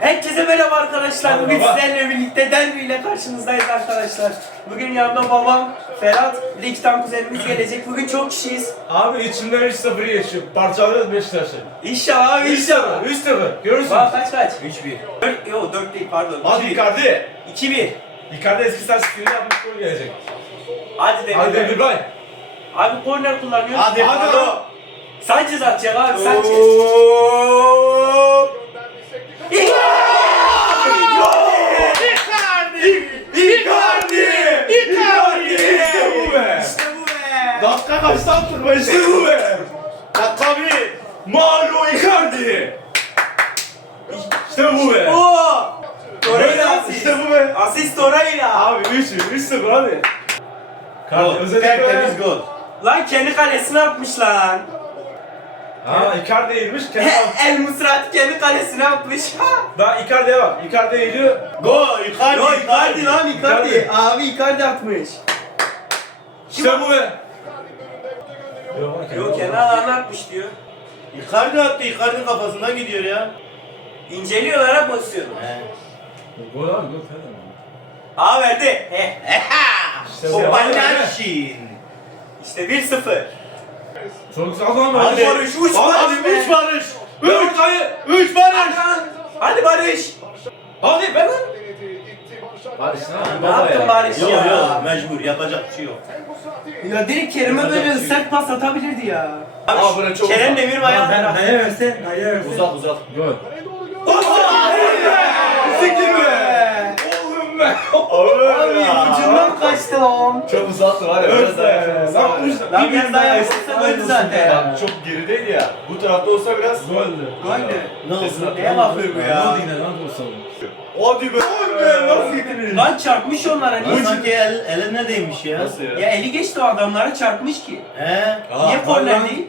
Herkese merhaba arkadaşlar. Bugün Merhaba. sizlerle birlikte derbi ile karşınızdayız arkadaşlar. Bugün yanımda babam, Ferhat, tane kuzenimiz gelecek. Bugün çok kişiyiz. Abi içinden 3-0 geçiyor. Parçalıyoruz Beşiktaş'ı. İnşallah abi inşallah. 3-0. Görürsün. Bak kaç kaç? 3-1. 4, yok 4 değil pardon. Hadi 2-1. Icardi. 2-1. Icardi eski saç stili yapmış gol gelecek. Hadi Demir. Hadi Demir Bay. Abi korner kullanıyor. Hadi Hadi lan. Sanchez atacak abi Sanchez. Icardi. Icardi. İşte bu be. İşte bu be. Dakika kaçta attırma işte bu be. Dakika bir. Mario Icardi. İşte bu be. Oo. Torreira asist. İşte bu be. Asist Torreira. Abi 3 3-0 hadi. Gol. özellikle- Tertemiz gol. Lan kendi kalesine atmış lan. Ha Icardi eğilmiş. kendi- El Musrat kendi kalesine atmış. Ha. Daha Icardi'ye bak. Icardi eğiliyor. Gol. Icardi. Yo Icardi lan Icardi. Icardi. Abi Icardi atmış. İşte bu be. Yok kendi alanına atmış diyor. Icardi attı. Icardi kafasından gidiyor ya. İnceliyorlar ha pozisyonu. Gol abi gol falan. Aa verdi. He. İşte bu Panaşin. İşte 1-0. Çok güzel adam Hadi Barış, uç Barış Hadi be. 3 Barış. Üç. 3 Barış. Hadi Barış. Hadi ben lan. Barış ne Ne yaptın Barış Yok ya? yok mecbur yapacak bir şey yok. Ya direkt Kerem'e böyle sert pas atabilirdi ya. Aa, bura çok Kerem uzak. Demirbay'a Ben Dayı verse, Dayı verse. Uzak uzak. Gol. Siktir be. Oğlum be. Abi ucundan kaçtı lan. Çok uzaktı var ya. Öf be. Lan biraz daha yaklaşsa öldü zaten. Çok gerideydi ya. Bu tarafta olsa biraz Goldü. Gol mü? Ne olsun? Neye bakıyor bu ya? yine lan olsa Hadi be. Nasıl getirdin? Lan çarpmış onlara niye? sanki el, eline değmiş ya. Nasıl ya? Ya eli geçti o adamlara çarpmış ki. He? Niye korner değil?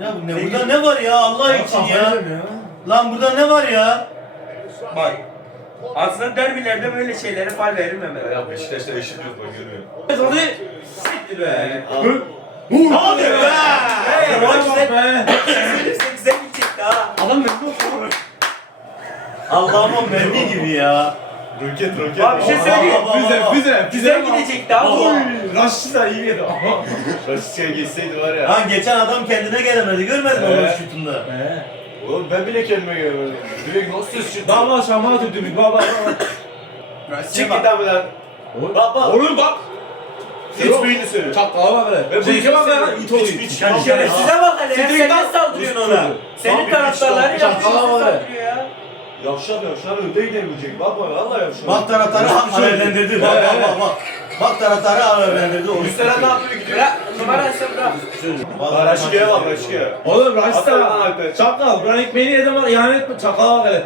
Ya ne, burada ne var ya Allah için ya? Lan burada ne var ya? Bak. Aslında derbilerde böyle şeylere fal verilmemeli. Ya Beşiktaş'ta eşit yok ben görüyorum. Hadi. Siktir be. Hadi be! Hey, Bak maç be. Güzel güzel gidecekti ha. Adam memnun Allah'ıma verdiği gibi ya. Roket roket. Abi bir şey söyleyeyim. Füze füze Güzel gidecekti. Oy. Raşit da iyi yedi ama. Raşit'e geçseydi var ya. Lan geçen adam kendine gelemedi görmedin mi onun şutunda? Oğlum ben bile kendime gelemedim. Direkt nasıl şut? Baba şama tuttum baba. Çık git abi lan. Bak bak. Oğlum bak. Hiçbirini söyle. Çakala bak hele. bu Şeyke bak ya. it oluyor. Hiç- hiç- Yani hiç- şöyle- Size bak hele. Sen lan. ne saldırıyorsun ona? Senin Tam bir taraftarların yapmış. tane var ya. saldırıyor ya. Yavşak yavşak önde gidebilecek. Bak bak valla yavşak. Bak taraftarı alevlendirdi. Bak bak bak bak. Bak taraftarı alevlendirdi. Onu Üst taraf ne yapıyor gidiyor? Bırak numarası bırak. Lan Raşit'e bak Raşit'e. Oğlum Raşit Aferin lan da. Alper. Çakal. Buran ekmeğini yedim var. İhanet mi? Hele.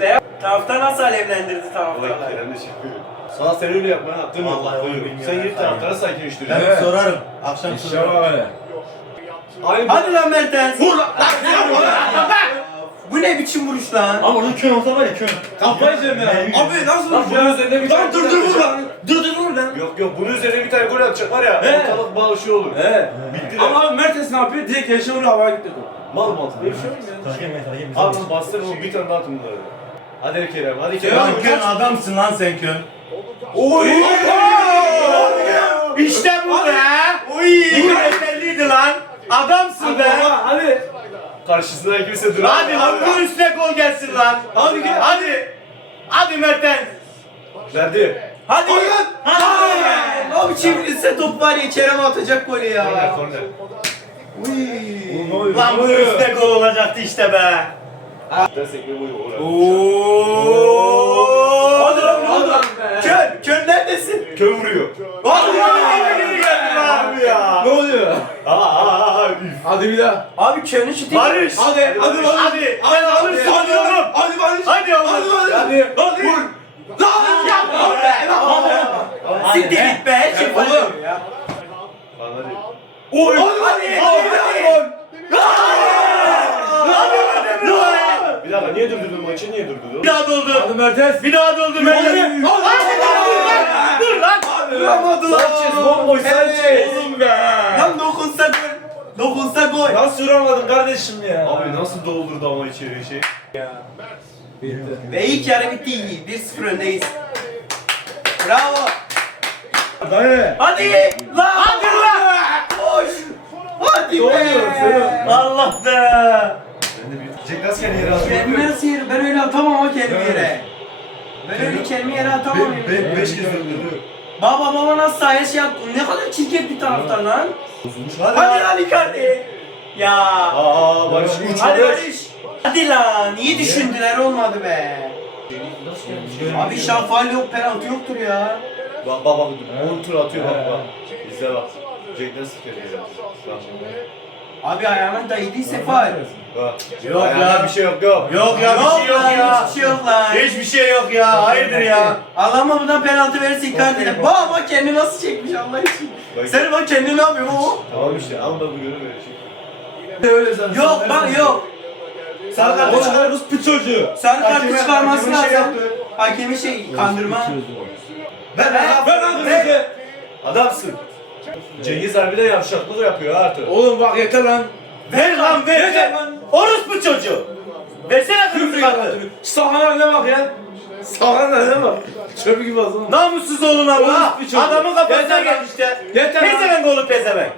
Ve Taraftar nasıl alevlendirdi Allah taraftarlar? Kerem de şey yapıyor. Sana sen öyle yapma ha. Değil mi? Vallahi onu Buyur. bilmiyorum. Sen gidip taraftara sakinleştiriyorsun. Ben sorarım. Akşam İşte sorarım. bak hele. Aynı Hadi lan Mertens. Vur lan. Bu ne biçim vuruş lan? Ama onun kön olsa var ya kön. Kafayı yiyeceğim ya. Abi nasıl Lan bunun bir Lan dur dur vur lan. Dur. Yok yok bunun üzerine bir tane gol atacak var ya. He. Ortalık bal şey olur. He. Bitti Ama abi Mertens ne yapıyor? Direkt yaşa vuruyor havaya gitti. Mal mal. Ne bir şey olmuyor. Takip et takip et. Abi bastırın o bir tane daha atın bunları. Hadi Kerem hadi Kerem. Lan kön adamsın lan sen kön. Oy! İşte bu be. Oy. Bu belliydi lan. Adamsın be. baba hadi. Karşısında kimse duramıyor. Hadi lan bunun üstüne gol gelsin lan. Hadi gel. Hadi. Hadi Mertens. Verdi. Hadi. Hadi. O biçim ise top var ya Kerem'e atacak golü Korner ya. korner. Lan bunun üstüne gol olacaktı işte be. Oo. Hadi lan hadi be. Kön. Kön neredesin? Kö vuruyor. Hadi lan. geldi lan. Abi ya. Ne oluyor? Aa aa aa. üf. Hadi bir daha. Abi Kön'ü şutu. Barış. Hadi hadi Barış. Hadi. Hadi alırsın. Hadi oğlum. Hadi Barış. Hadi oğlum. Hadi Barış. Hadi. Hadi. Vur. Lan yapma be. Hadi. Siktir git be. Her şey Oğlum. oluyor ya. Lan hadi. Oy. Hadi. Hadi. Hadi. Bir dakika niye durdurdun maçı niye durdurdun? Bir daha doldur. Hadi Mertens. Bir daha doldur. Mertens. Dur lan. Duramadı lan. Sanchez bomboş Sanchez. Oğlum be. Lan dokunsa gol. Dokunsa gol. Nasıl vuramadın kardeşim ya? Abi nasıl doldurdu ama içeri şey. Ve ilk yarı bitti. 1-0 öndeyiz. Bravo. Dayı. Hadi. Lan. Hadi lan. Koş. Hadi be. Allah be. Jack nasıl kendi yere Kendimi nasıl yere? Ben öyle atamam ama kendimi yere. Ben öyle kendimi yere atamam. Be, be, beş kez döndürdü. Baba baba nasıl sahaya şey yaptı? Ne kadar çirkef bir taraftar lan. Hadi, Hadi lan Icardi. Ya. Aa Barış 3 Hadi Barış. Hadi lan. İyi düşündüler olmadı be. Abi şafal yok penaltı yoktur ya. Bak bak bak 10 tur atıyor bak bak. İzle bak. Jack nasıl. Bak. Abi ayağına değdiyse faal. Yok ya. bir şey yok yok. Yok ya bir şey yok lan, ya. Hiçbir şey yok lan. Hiçbir şey yok ya. Hayırdır ya. Allah'ıma buradan penaltı verirse Icardi'ne. Bak bak kendini nasıl çekmiş Allah için. Sen bak kendini ne yapıyor o? Tamam işte al da bu göre verecek. Yok bak yok. Sarı kartı çıkar. Rus bir çocuğu. Sarı kartı çıkarması şey lazım. yaptı. Hakemin şey kandırma. Ben Ben aldım sizi. Adamsın. Cengiz abi de yavşaklık yapıyor artık. Oğlum bak yeter lan. Ver lan ver. Ver. lan. Orospu çocuğu. Versene kırmızı kartı. Sahana ne bak ya? Sahana ne bak? Çöpü gibi az oğlum. Namussuz ama. Orospu çocuğu. Adamın kafasına Yeter lan. gel işte. Yeter lan. Pezevenk olup pezevenk.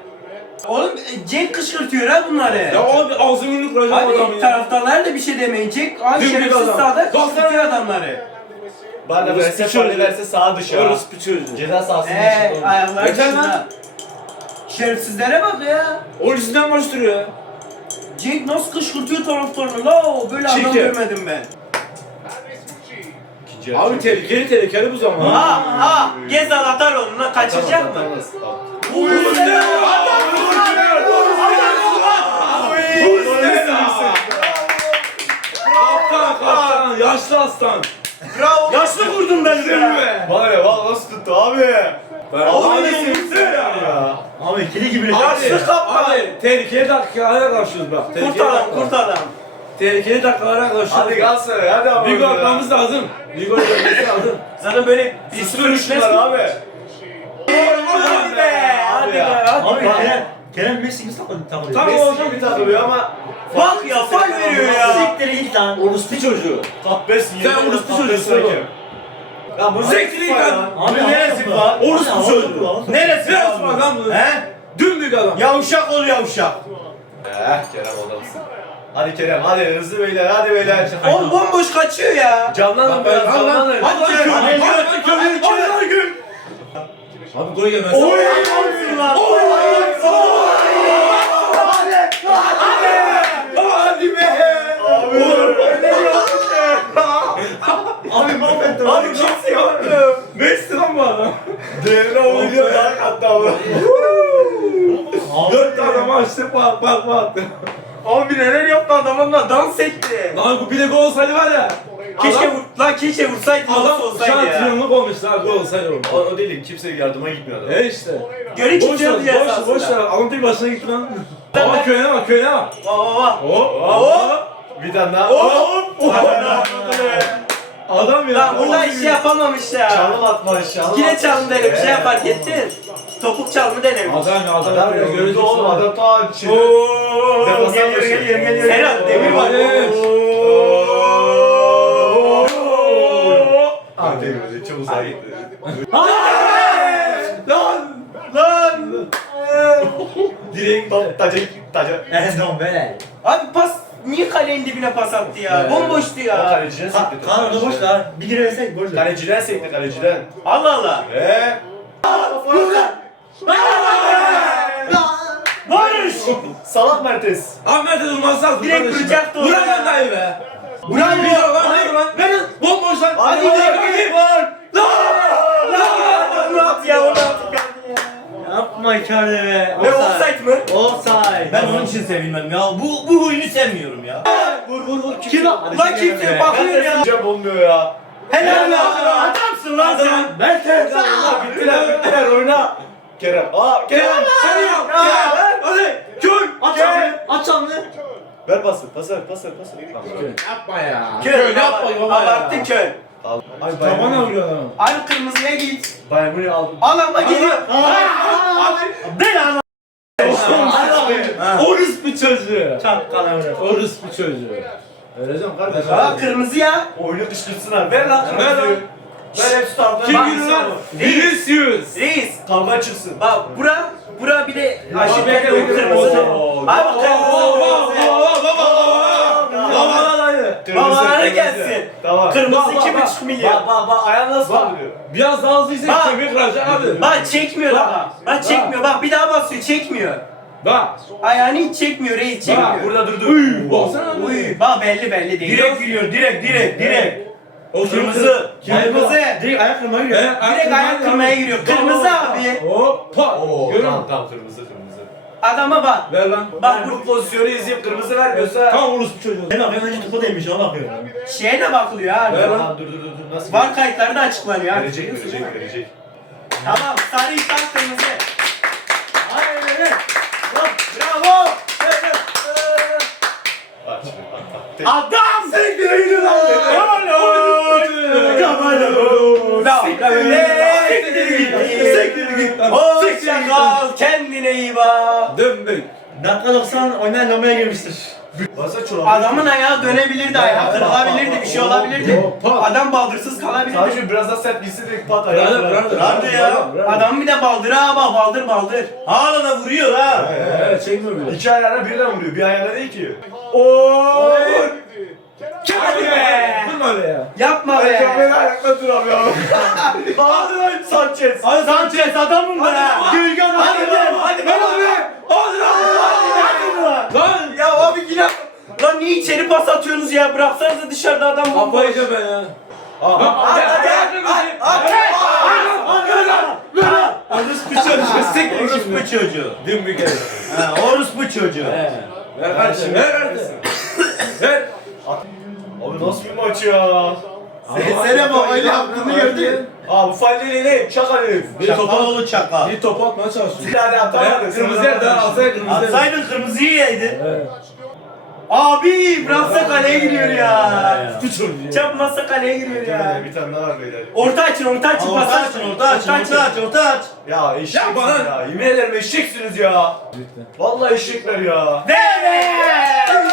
Oğlum e, Cenk kışkırtıyor ha bunları. Ya oğlum bir ağzını yumruk kıracağım adamı Abi ya. taraftarlar da bir şey demeyecek. Abi Dümdüz şerefsiz adam. sahada kışkırtıyor adamları. Bana Orospu verse faali verse sağa dışarı. Orası bir. Ceza sahasının Eee içinde. ayaklar Yeter dışında. lan. Şerefsizlere bak ya. Orasından başlıyor ya. Cenk nasıl kışkırtıyor taraftarını la böyle adam Çirkin. görmedim ben. İkinci yarı Abi çok- tehlikeli tehlikeli bu zaman. Ha ha Gezal atar onu lan kaçacak mı? Atamaz, atamaz. Uy, Kaptan kaptan yaşlı aslan. Bravo. Yaşlı vurdun Yürü be. Bak ya bak nasıl tuttu abi. Ben Abi, yürü seversen ya. Abi ikili gibi. Yaşlı kaptan. hadi tehlikeli dakikalara karşıyız bak. tehlikeli Kurt adam dakikalar. kurt adam. Tehlikeli dakikalara karşıyız. Hadi Galatasaray hadi ama. Bir gol atmamız lazım. Bir gol atmamız lazım. Zaten böyle bir sürü sürü üçler. şunlar abi. Hadi be. Hadi be. Hadi Abi be. Kerem. Kerem Messi mi takıldı takılıyor? Tamam Messi hocam. gibi takılıyor ama. Bak ya fal veriyor ya. Siktir git lan. Orospu çocuğu. Kahpesin Sen orospu çocuğusun oğlum. Ya bu Zekri zevkli lan. Abi neresi var? Orospu çocuğu. Neresi var lan bu? He? Dümdük adam. Yavşak ol yavşak. Eh Kerem adamsın. Hadi Kerem hadi hızlı beyler hadi beyler. Oğlum bomboş kaçıyor ya. Canlanın biraz canlanın. Hadi lan Hadi, Gül. hadi, Hadi lan hadi, Gül. hadi, Hadi lan Gül. Abi gol yemez. Oy! Hadi be. Abi mahvettim. Abi kimse yoktu. Messi lan bu adam. Devre oynuyor daha katta ama. Dört tane maçtı bak bak bak. Abi neler yaptı adamın lan dans etti. Lan bu bir de gol olsaydı var ya. Keşke vur, lan keşke vursaydı Adam şu olsaydı an ya. trilyonluk olmuş lan gol olsaydı oğlum. O, o değil kimse yardıma gitmiyor adam. E işte. Göre Boş ver, gidiyor diye boş, boş ver. Adam tek başına gitti lan. Ama köyüne bak, köyüne bak. Hop, Hop. Bir tane daha. Adam ya. Lan burada iş yapamamış ya. Çalım atmış çalım Yine çalım denemiş Evet. ya fark ettin. Topuk çalımı denemiş. Adam ya adam. Adam ya, gördü oğlum adam ta içeri. Oo. Geliyor geliyor geliyor. Serhat demir var. Evet. Uzağa gitti. Lan. Lan. Direkt top taca taca. Ezdan be. Abi pas niye kalenin dibine pas attı ya? Bomboştu O ya. kaleciden Ka sekti. Kaan orada boş lan. Bir lira versek gol. Kaleciden sekti kaleciden. Allah Allah. Eee? Barış. Salak Mertes. Ahmet'e durmaz lazım. Direkt onu Bırak ya. lan dayı be. Bravo. Bir Hadi. bir lan. Verin. Bomboş lan. Hadi Hadi hadi var. Yapma Icardi be. Ne offside mı? Offside. Ben onun için sevinmem ya. Bu bu oyunu sevmiyorum ya. Vur vur vur. Kim lan? Kimse bakıyor ya. Cem olmuyor ya. Helal lan. Adamsın lan sen. Mertens. Allah bittiler bittiler oyna. Kerem. Aa Kerem. Hadi ya. Ya. Hadi. Kör. Aç abi. Aç abi. Ver pası. Pas ver pas ver pas ver. Yapma ya. Ne yapma. Abarttın kör. Al. Ay Tabana Bayern vuruyor adam. Abi kırmızıya git. Bayern Münih aldım. Al ama geliyor. Ben Ha. Orus bir çocuğu. Çak kalemle. Orus bir çocuğu. Vereceğim kardeşim. Aa kırmızı ya. Oyunu kışkırtsınlar. Ver lan Ver lan. kırmızıyı. Ver hepsi taraftan. Kim yürü lan? Vinicius. Reis. Kavga çıksın. Bak bura bura bir de aşırı bekle, bekle bekle. kırmızı. Oo. Abi Baba kırmızı. baba baba baba Babaları gelsin. Tamam. Kırmızı Bak, bak, iki bak. buçuk milyon. Bak bak bak ayağın nasıl sallıyor. Biraz daha hızlı ise Bak. kemik kıracak abi. Bak çekmiyor Bak. ama. Bak çekmiyor. Bak bir daha basıyor çekmiyor. Bak. Ayağını hiç çekmiyor reis çekmiyor. Bak, Burada durdu. Uy, baksana abi. Uy, bak belli belli değil. Direkt giriyor direkt direkt direkt. O Kırmızı. Kırmızı. Direkt ayak kırmaya giriyor. Direkt ayak kırmaya giriyor. Kırmızı abi. Oo Görüyor tamam musun? tamam kırmızı kırmızı. Adama bak. Ver lan. Bak bu pozisyonu izleyip kırmızı vermiyorsa. Tam bir çocuğu. Ben bakıyorum önce topa değmiş ona bakıyorum. şeye de bakılıyor abi. Ver lan. Dur dur dur dur nasıl? Var kayıtları da açıklanıyor abi. Verecek verecek verecek. Tamam sarı işaret kırmızı. Aynen öyle. Bravo. Bak şimdi bak bak. Adam. Siktir gidiyor lan. Siktir git. Hoşça Kendine iyi bak. Dönmek. Dakika 90 oynayan lambaya girmiştir. Basa çorabı. Adamın ayağı dönebilirdi, ayağı kırılabilirdi, bir şey olabilirdi. Adam baldırsız kalabilirdi. Sadece biraz daha sert gitse direkt pat ayağı. Brother, kırar. brother. Hadi ya. Adam bir de baldır ha bak baldır baldır. Hala da vuruyor ha. Evet çekmiyor bile. İki ayağına birden vuruyor. Bir ayağına değil ki. Ooo. Hadi be. Ya. Yapma be. ayakta duramıyorum. Hadi lan Sanchez. Hadi Sanchez adamım be. Gülgen hadi be. Hadi be. Hadi lan. Lan. Ya abi yine. Lan niye içeri pas atıyorsunuz ya? Bıraksanıza dışarıda adam Kafayı bomboş. yiyeceğim ben ya. Hadi hadi hadi. Orospu çocuğu. Orospu çocuğu. Dün bir kere. Orospu çocuğu. Ver kardeşim. Ver kardeşim. Ver. Abi nasıl bir maç ya? Sene babayla yaptığını gördün. Abi bu faydayla ne? Çak herif. Bir topa Çakaloğlu çakal. bir topa atmaya çalışıyor. Bir tane atamadı. Kırmızı yer daha alsaya kırmızı yer. Atsaydın kırmızıyı yedi. Evet. Abi bıraksa kaleye giriyor ya. Çarpmazsa kaleye giriyor ya. Bir tane daha var beyler. Orta açın, orta açın, Orta açın, orta açın, orta aç, orta aç. Ya eşeksiniz bana- ya. Yemin ederim eşeksiniz ya. Vallahi eşekler ya. Evet!